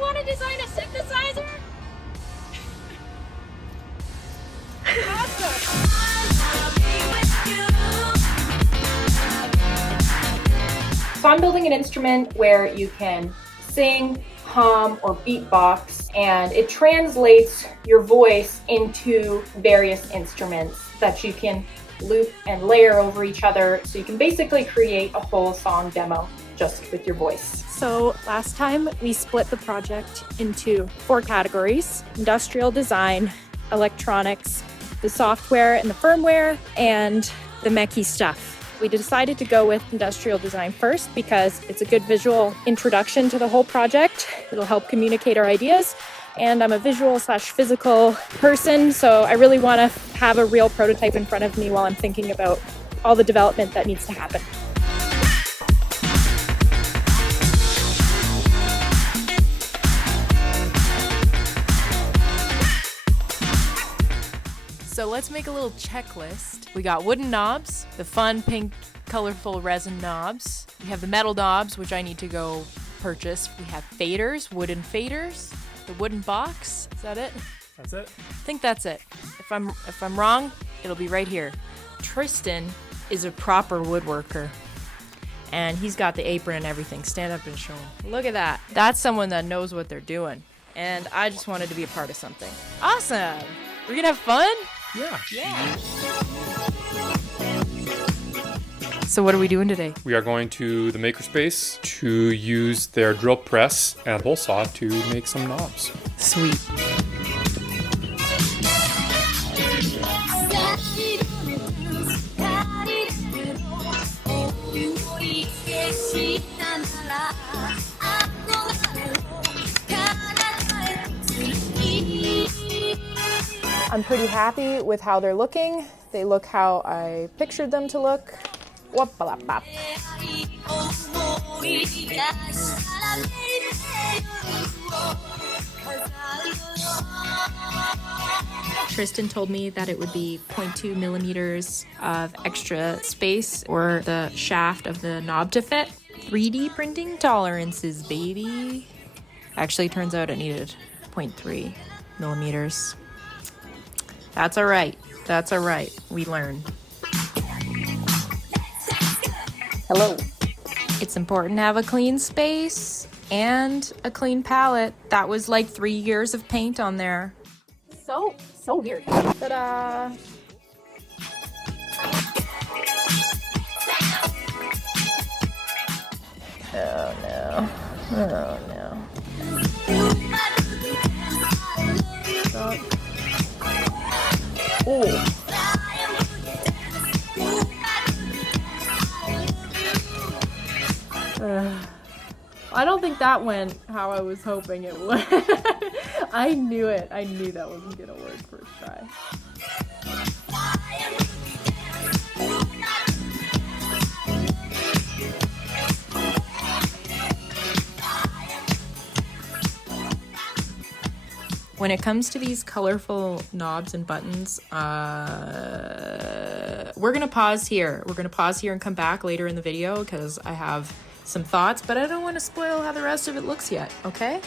You want to design a synthesizer? Awesome. So I'm building an instrument where you can sing, hum, or beatbox, and it translates your voice into various instruments that you can loop and layer over each other, so you can basically create a whole song demo just with your voice. So last time we split the project into 4 categories: industrial design, electronics, the software and the firmware, and the mechy stuff. We decided to go with industrial design first because it's a good visual introduction to the whole project. It'll help communicate our ideas. And I'm a visual/physical person, so I really want to have a real prototype in front of me while I'm thinking about all the development that needs to happen. So let's make a little checklist. We got wooden knobs, the fun pink colorful resin knobs. We have the metal knobs, which I need to go purchase. We have faders, wooden faders, the wooden box. Is that it? That's it? I think that's it. If I'm wrong, it'll be right here. Tristan is a proper woodworker, and he's got the apron and everything. Stand up and show him. Look at that. That's someone that knows what they're doing. And I just wanted to be a part of something. Awesome. We're gonna have fun? Yeah. So what are we doing today? We are going to the makerspace to use their drill press and hole saw to make some knobs. Sweet. I'm pretty happy with how they're looking. They look how I pictured them to look. Whoop-a-lap-bap. Tristan told me that it would be 0.2 millimeters of extra space or the shaft of the knob to fit. 3D printing tolerances, baby. Actually, turns out it needed 0.3 millimeters. That's all right. That's all right. We learn. Hello. It's important to have a clean space and a clean palette. That was like 3 years of paint on there. So weird. Ta-da! Oh no. Oh no. Ooh. I don't think that went how I was hoping it would. I knew it. I knew that wasn't gonna work first try. When it comes to these colorful knobs and buttons, we're gonna pause here. We're gonna pause here and come back later in the video because I have some thoughts, but I don't want to spoil how the rest of it looks yet, okay?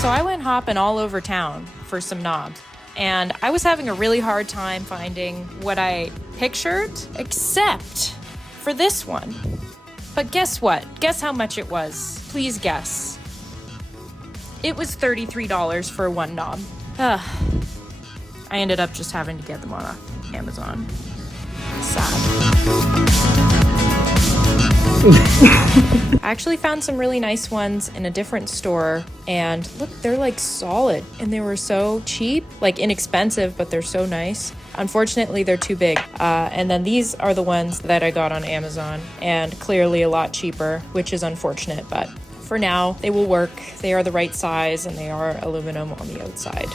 So I went hopping all over town for some knobs, and I was having a really hard time finding what I pictured, except for this one. But guess what? Guess how much it was? Please guess. It was $33 for one knob. I ended up just having to get them on Amazon. Sad. I actually found some really nice ones in a different store, and look, they're like solid, and they were so cheap, like inexpensive, but they're so nice. Unfortunately, they're too big. And then these are the ones that I got on Amazon, and clearly a lot cheaper, which is unfortunate, but for now, they will work. They are the right size, and they are aluminum on the outside.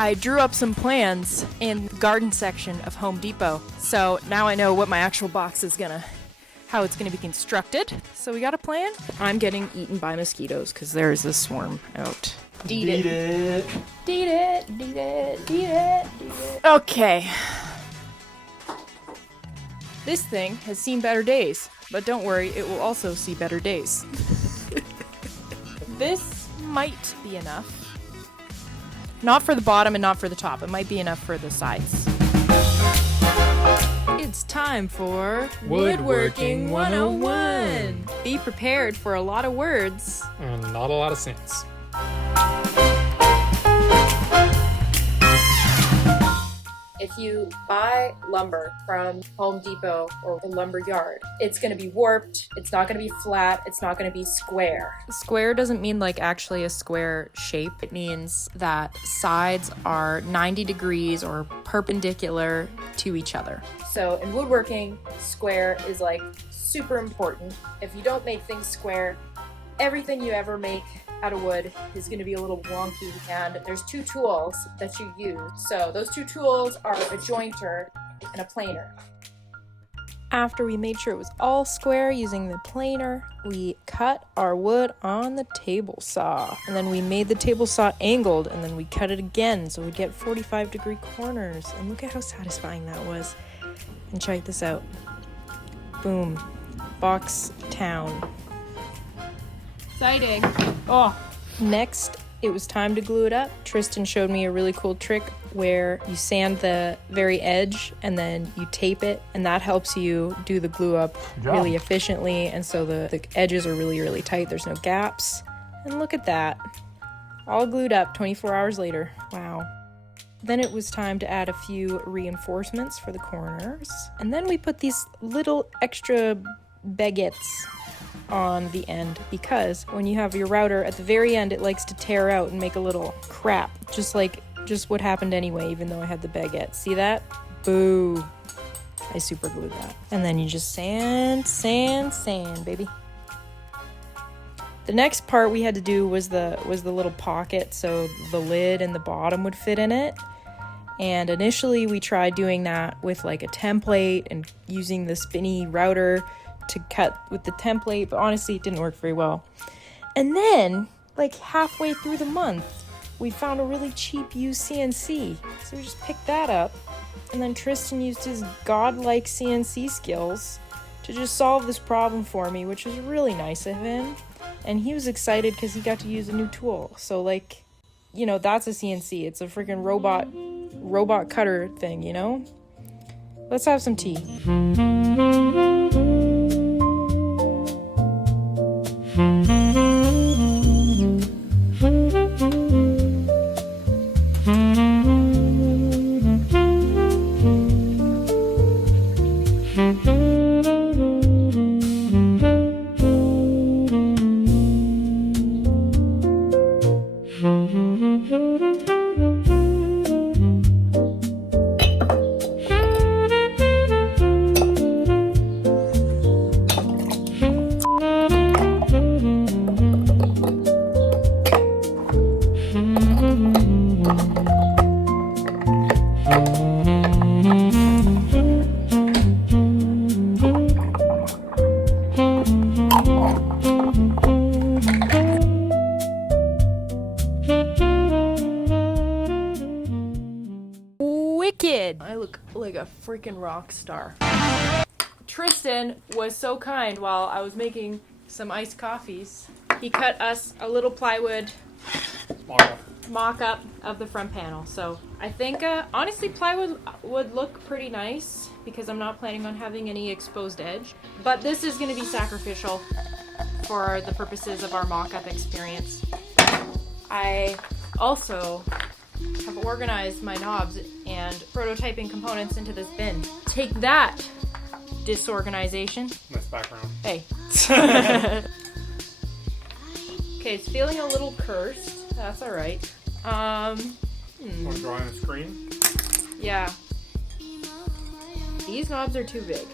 I drew up some plans in the garden section of Home Depot. So now I know what my actual box is how it's gonna be constructed. So we got a plan. I'm getting eaten by mosquitoes because there's a swarm out. Deed it. Deed it. Deed it. Deed it. Deed it. Okay. This thing has seen better days, but don't worry, it will also see better days. This might be enough. Not for the bottom and not for the top. It might be enough for the sides. It's time for Woodworking 101. Be prepared for a lot of words. And not a lot of sense. If you buy lumber from Home Depot or the lumber yard, it's going to be warped, it's not going to be flat, it's not going to be square. Square doesn't mean like actually a square shape. It means that sides are 90 degrees or perpendicular to each other. So in woodworking, square is like super important. If you don't make things square, everything you ever make out of wood is going to be a little wonky, and there's two tools that you use. So those two tools are a jointer and a planer. After we made sure it was all square using the planer, we cut our wood on the table saw. And then we made the table saw angled, and then we cut it again so we'd get 45-degree corners. And look at how satisfying that was. And check this out. Boom. Box town. Exciting. Oh. Next, it was time to glue it up. Tristan showed me a really cool trick where you sand the very edge and then you tape it, and that helps you do the glue up really efficiently, and so the edges are really, really tight. There's no gaps. And look at that. All glued up 24 hours later. Wow. Then it was time to add a few reinforcements for the corners. And then we put these little extra baguettes on the end, because when you have your router at the very end, it likes to tear out and make a little crap, just what happened anyway, even though I had the baguette. See that? Boo. I super glued that. And then you just sand, baby. The next part we had to do was the little pocket, so the lid and the bottom would fit in it. And initially we tried doing that with like a template and using the spinny router to cut with the template, but honestly it didn't work very well. And then, like halfway through the month, we found a really cheap used CNC. So we just picked that up, and then Tristan used his godlike CNC skills to just solve this problem for me, which was really nice of him. And he was excited because he got to use a new tool. So like, you know, that's a CNC. It's a freaking robot cutter thing, you know? Let's have some tea. I look like a freaking rock star. Tristan was so kind while I was making some iced coffees. He cut us a little plywood mock-up of the front panel. So I think, honestly, plywood would look pretty nice because I'm not planning on having any exposed edge. But this is going to be sacrificial for the purposes of our mock-up experience. I also have organized my knobs and prototyping components into this bin. Take that, disorganization. Nice background. Hey. Okay, it's feeling a little cursed. That's all right. Want to draw on the screen? Yeah. These knobs are too big.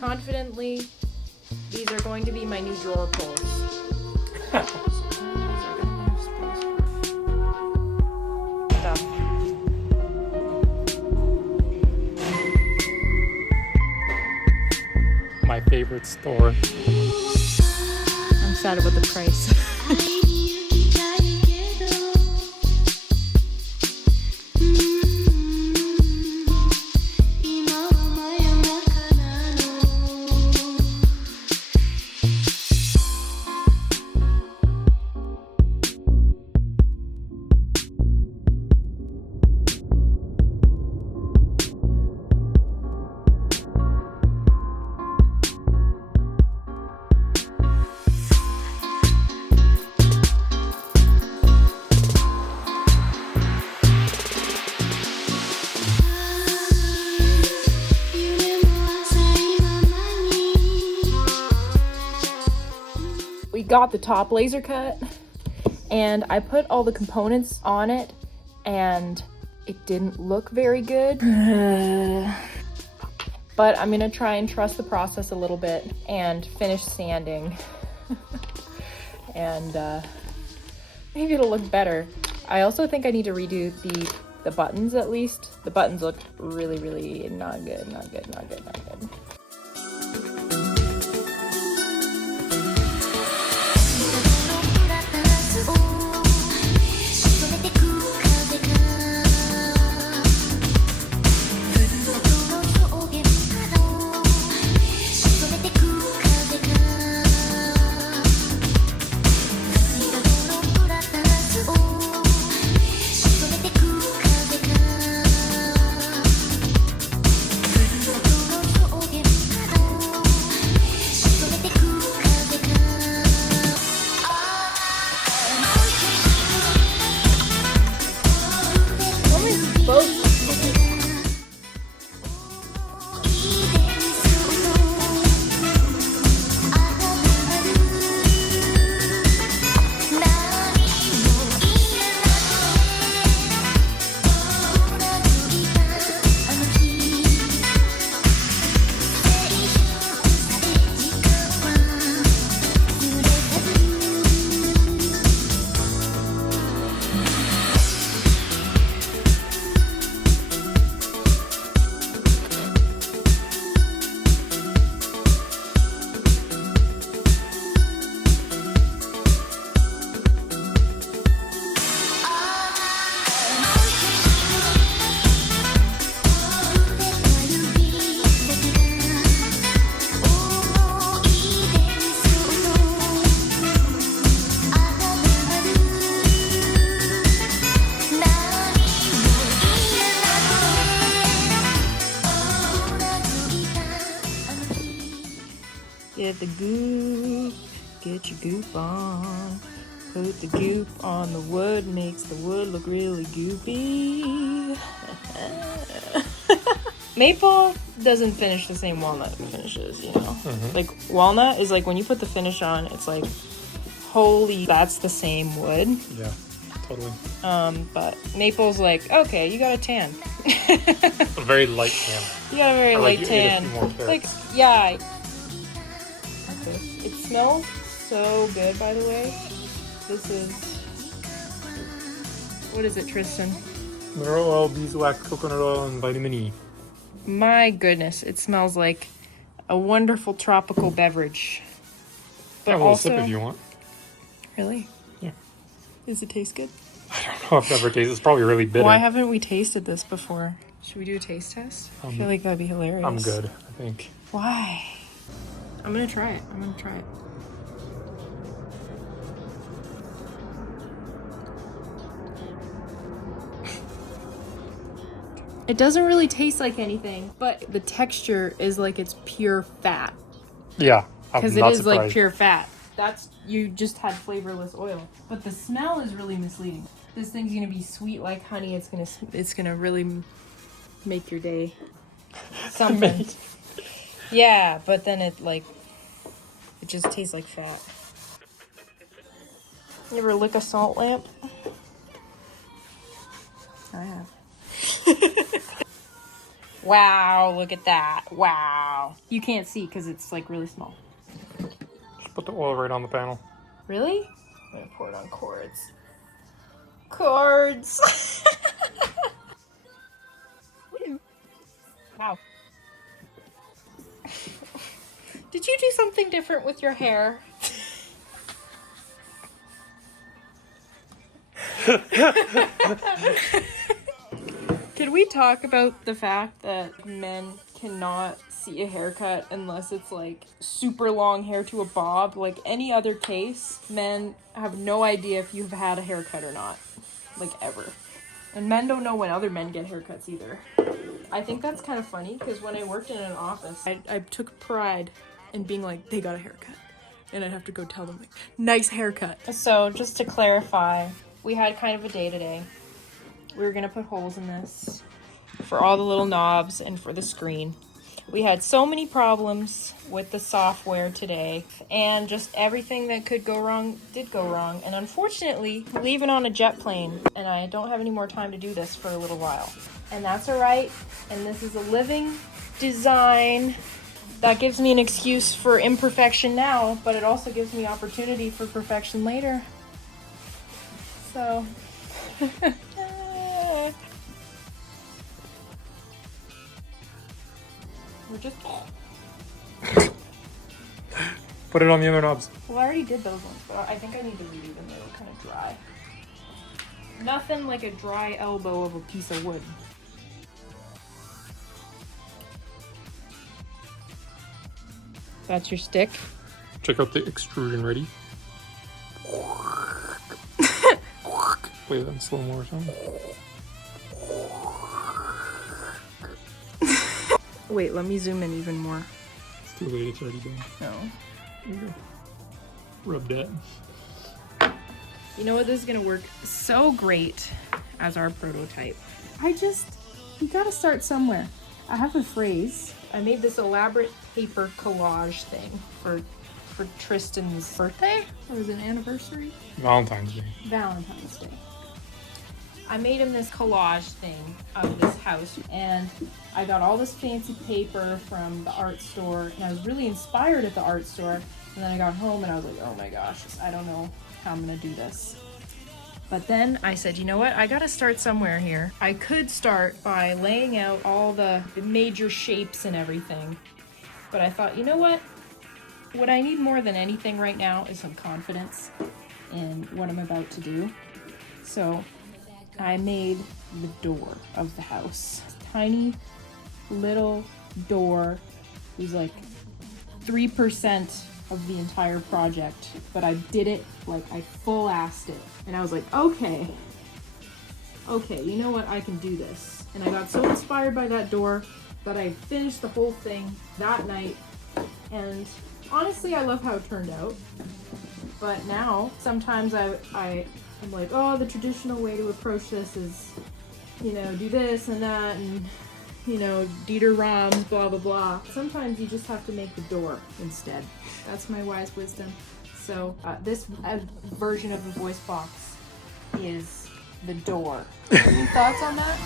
Confidently, these are going to be my new drawer pulls. My favorite store. I'm sad about the price. got the top laser cut and I put all the components on it and it didn't look very good. But I'm gonna try and trust the process a little bit and finish sanding. And maybe it'll look better. I also think I need to redo the buttons at least. The buttons look really not good. Get the goop, get your goop on. Put the goop on the wood, makes the wood look really goopy. Maple doesn't finish the same walnut finishes, you know? Like, walnut is like, when you put the finish on, it's like, holy, that's the same wood. Yeah, totally. But maple's like, okay, you got a tan. A very light tan. You got a very light you tan. ate a few more Like, carrots. yeah. It smells so good, by the way. This is, what is it, Tristan? Mineral oil, beeswax, coconut oil, and vitamin E. My goodness, it smells like a wonderful tropical beverage. But Have a little also, sip if you want. really? Yeah. Does it taste good? I don't know if I've ever tasted. It's probably really bitter. Why haven't we tasted this before? Should we do a taste test? I feel like that'd be hilarious. I'm good, I think. Why? I'm gonna try it. It doesn't really taste like anything, but the texture is like it's pure fat. Yeah, I'm Because it not is surprised. like pure fat. You just had flavorless oil. But the smell is really misleading. This thing's gonna be sweet like honey. It's gonna really make your day. Something. Yeah, but then it just tastes like fat. You ever lick a salt lamp? I have. Wow, look at that. Wow. You can't see because it's like really small. Just put the oil right on the panel. Really? I'm gonna pour it on cords. Cords! Wow. Did you do something different with your hair? Can we talk about the fact that men cannot see a haircut unless it's like super long hair to a bob? Like any other case, men have no idea if you've had a haircut or not. Like ever. And men don't know when other men get haircuts either. I think that's kind of funny because when I worked in an office, I took pride in being like, they got a haircut. And I'd have to go tell them, like, nice haircut. So just to clarify, we had kind of a day today. We were going to put holes in this for all the little knobs and for the screen. We had so many problems with the software today, and just everything that could go wrong did go wrong. And unfortunately, we're leaving on a jet plane, and I don't have any more time to do this for a little while. And that's all right. And this is a living design. That gives me an excuse for imperfection now, but it also gives me opportunity for perfection later. So... we're just... Put it on the other knobs. Well, I already did those ones, but I think I need to redo them. They were kind of dry. Nothing like a dry elbow of a piece of wood. That's your stick. Check out the extrusion ready. Play that in slow-mo or something. Wait, let me zoom in even more. It's too late, it's already done. No. There you go. Rub that. You know what? This is gonna work so great as our prototype. You gotta start somewhere. I have a phrase. I made this elaborate paper collage thing for Tristan's birthday. Or was it an anniversary? Valentine's Day. Valentine's Day. I made him this collage thing of this house, and I got all this fancy paper from the art store, and I was really inspired at the art store, and then I got home and I was like, oh my gosh, I don't know how I'm gonna do this. But then I said, you know what, I gotta start somewhere here. I could start by laying out all the major shapes and everything, but I thought, you know what I need more than anything right now is some confidence in what I'm about to do. So I made the door of the house. Tiny little door. It was like 3% of the entire project, but I did it like I full-assed it. And I was like, okay, you know what, I can do this. And I got so inspired by that door that I finished the whole thing that night. And honestly, I love how it turned out. But now, sometimes I'm like, oh, the traditional way to approach this is, you know, do this and that and, you know, Dieter Rams, blah, blah, blah. Sometimes you just have to make the door instead. That's my wise wisdom. So this version of the voice box is the door. Any thoughts on that?